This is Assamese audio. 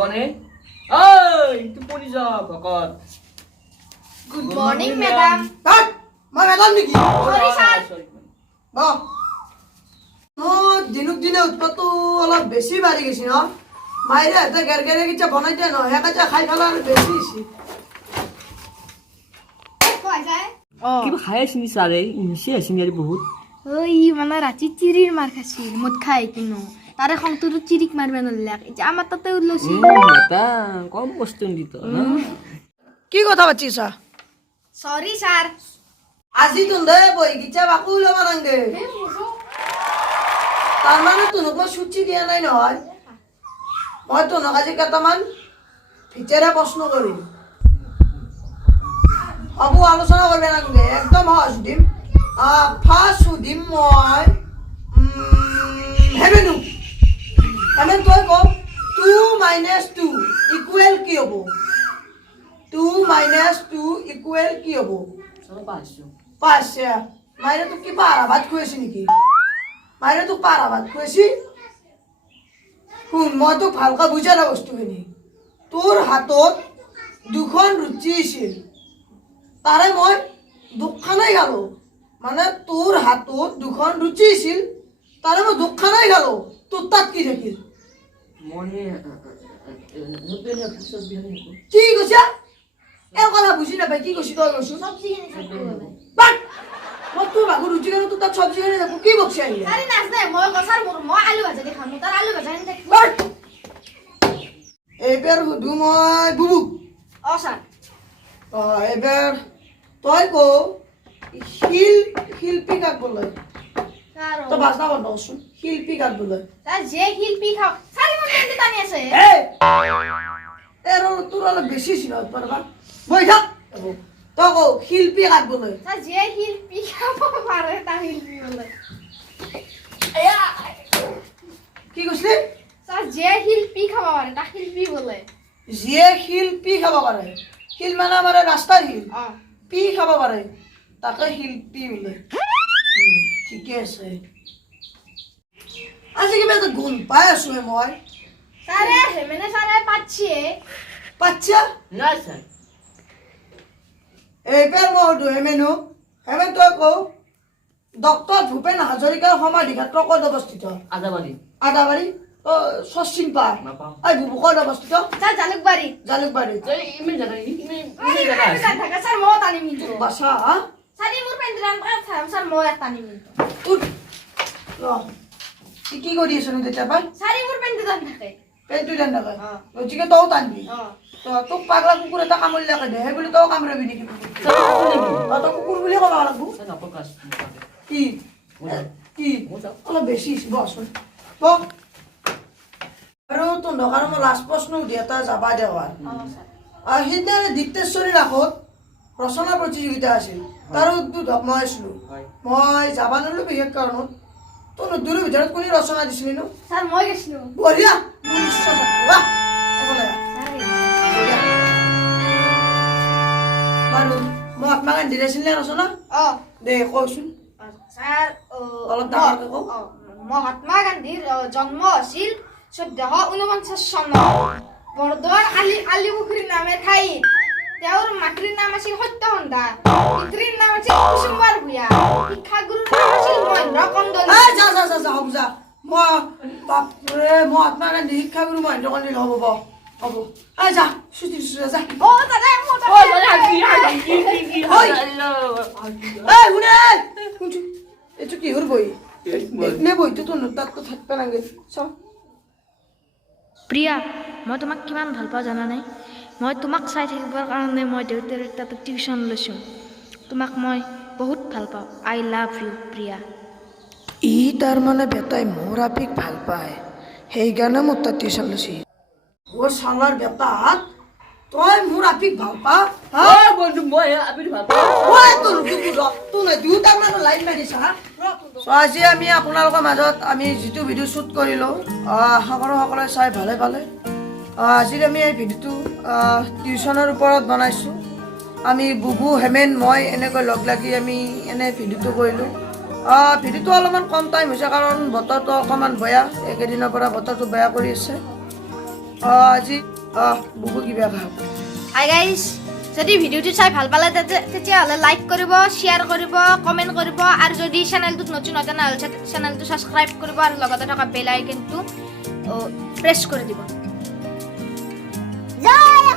দিবনে ঐ টোপনি যা ভকত গুড মর্নিং ম্যাডাম কাট মই ম্যাডাম নেকি সরি স্যার বাহ দিনক দিনে উৎপাতটো অলপ বেছি বাঢ়ি গৈছে ন মাইৰে হাতে গেৰগেৰে কিটা বনাই দিয়া নহয় সেইকাৰণে খাই পেলাই আৰু বেছি হৈছে কোৱা যায় কিবা খাই আছিনি ছাৰে ইংলিছে আছিনি আৰু বহুত ওই মানে ৰাতি চিৰিৰ মাৰ খাছিল মদ খাই কিনো তাৰে খংটোতো চিৰিক মাৰিব নলাক এতিয়া আমাৰ তাতে ওলছি এটা কম বস্তু দিত কি কথা পাতিছা সৰি স্যাৰ আজি তুন্দে বহি কিটা বাকু ওলাব নাংগে তাৰমানে তোনক মই ছুটি দিয়া নাই নহয় মই তোনক আজি কেইটামান ভিতৰে প্ৰশ্ন কৰিম হ'ব আলোচনা কৰিব নাংগে একদম সহজ সুধিম ফাৰ্ষ্ট সুধিম মই হেমেনু হেমেন তই ক 2 - 2 ইকুৱেল কি হ'ব 2 - 2 ইকুৱেল কি হ'ব পাঁচশো মাইৰে তোক কি পাৰা ভাত খুৱাইছি নেকি মাইৰে তোক পাৰা ভাত খুৱাইছি শুন মই তোক ভালকৈ বুজা না বস্তুখিনি তোৰ হাতত দুখন ৰুটি আছিল তাৰে মই দুখখানাই খালোঁ মানে তোৰ হাতত দুখন ৰুটি আছিল তাৰে মই দুখখানাই খালোঁ তোৰ তাত কি থাকিল কি কৈছা এই কথা বুজি নাপাই কি কৈছি তই কৈছো বাট মই তোৰ ভাগৰ ৰুটি খালোঁ তোৰ তাত চব্জি খানি থাকোঁ কি বকছি আহিলে আরে নাচ দে মই কসার মই আলু ভাজা দি খামু তার আলু ভাজা নি বাট এইবাৰ সুধো মই বুবুক ও স্যাৰ এইবাৰ তই ক শিল্পী কাক বোলে কাৰো তই বাজনা বন্ধ কৰচোন শিল্পী কাক বোলে স্যাৰ যে হিল পি খাও সাৰি মন দি টানি আছে তোৰ অলপ বেছি চিনত পাৰবা বহি থাক তই ক শিল্পী কাক বোলে স্যার যে হিল পি খাও পারে তা হিল পি বলে কি কৈছিলি স্যার যে হিল পি খাওয়া পারে তা হিল পি বলে যিয়ে শিল্পী খাব পাৰে শিল মানে আমাৰ ৰাস্তাৰ শিল পি খাব পাৰে তাকে শিল্পী বোলে ঠিকে আছে আজি কিবা এটা গুণ পাই আছো মই সারে হেমেনে সারে পাচ্ছি পাচ্ছা না স্যার এইবাৰ মই সুধো হেমেনু হেমেন তই কওঁ ডক্টৰ ভূপেন হাজৰিকাৰ সমাধি ক্ষেত্ৰ ক'ত অৱস্থিত আদাবাৰী আদাবাৰী শচীন পাৰ নাপাওঁ এই ভূপু ক'ত অৱস্থিত স্যাৰ জালুকবাড়ি জালুকবাৰীত ইমান জাগা ইমান জাগা আছে স্যার মই টানি মিনটো বাছা হা সারি মোর পেন্দ্রান কাম স্যার মই টানি মিনটো উঠ কি কৰি আছ নো তেতিয়া পাই সাৰি মোৰ পেন্দ্ৰান থাকে পেণ্টটো টান থাকে গতিকে তইও টানবি তোক পাগলা কুকুৰ এটা কামুৰিলাকে দে সেই বুলি তইও কামুৰিবি নেকি তই কুকুৰ বুলি ক'ব লাগব কি কি অলপ বেছি বচোন ব আৰু তোক আৰু মই লাষ্ট প্ৰশ্ন সুধি এটা যাবা দেৱাৰ সেইদিনা দিপ্তেশ্বৰী ৰাসত ৰচনা প্ৰতিযোগিতা আছিল তাৰ উদ্বোধক মই আছিলোঁ মই যাবা নোৱাৰিলোঁ বিশেষ কাৰণত তোৰ দুৰৰ ভিতৰত কোনে ৰচনা দিছিলি নো স্যাৰ মই গেছিলো বঢ়িয়া মোৰ বিশ্বাস আছে বাহ এফালে বাৰু মহাত্মা গান্ধীৰ আছিলে ৰচনা দে কচোন স্যাৰ অলপ ডাঙৰকৈ কওঁ মহাত্মা গান্ধীৰ জন্ম হৈছিল 1449 চনত বৰদোৱাৰ আলিপুখুৰী নামে ঠাইত তেওঁৰ মাতৃৰ নাম আছিল সত্যসন্ধা পিতৃৰ নাম আছিল কুসুমবাৰ ভূঞা শিক্ষাগুৰুৰ নাম আছিল মহেন্দ্ৰ কন্দলী যা যা যা যা হ'ব যা মই বাপৰে মহাত্মা গান্ধী শিক্ষাগুৰু মহেন্দ্ৰ কন্দলী হ'ব হ'ব যা ছুটি যা অ দাদা মই শুনে এইটো কিহৰ বহি নে বহিটো তোৰ তাততো থাকিব নালাগে চাওঁ প্ৰিয়া মই তোমাক কিমান ভাল পাওঁ জানানে মই তোমাক চাই থাকিবৰ কাৰণে মই দেউতাৰ তাতে টিউশ্যন লৈছোঁ তোমাক মই বহুত ভাল পাওঁ আই লাভ ইউ প্ৰিয়া ই তাৰমানে বেটাই মোৰ আপিক ভাল পায় সেইকাৰণে মোৰ তাত টিউশ্যন লৈছি অ' চালাৰ বেটা তই মোৰ আপিক ভাল পা বন্ধু মই আপনি ভাল পাওঁ আজি আমি আপোনালোকৰ মাজত আমি যিটো ভিডিঅ' শ্বুট কৰিলোঁ সকলোৱে চাই ভালে পালে আজিৰ আমি এই ভিডিঅ'টো টিউশ্যনৰ ওপৰত বনাইছোঁ আমি বুবু হেমেন মই এনেকৈ লগ লাগি আমি এনে ভিডিঅ'টো কৰিলোঁ ভিডিঅ'টো অলপমান কম টাইম হৈছে কাৰণ বতৰটো অকণমান বেয়া এইকেইদিনৰ পৰা বতৰটো বেয়া কৰি আছে আজি বুবু কিবা খাওক হাই গাইজ যদি ভিডিঅ'টো চাই ভাল পালে তেতিয়াহ'লে লাইক কৰিব শ্বেয়াৰ কৰিব কমেণ্ট কৰিব আৰু যদি চেনেলটোত নতুন হয় তেনেহ'লে চেনেলটো ছাবস্ক্ৰাইব কৰিব আৰু লগতে থকা বেল আইকনটো প্ৰেছ কৰি দিব। জয়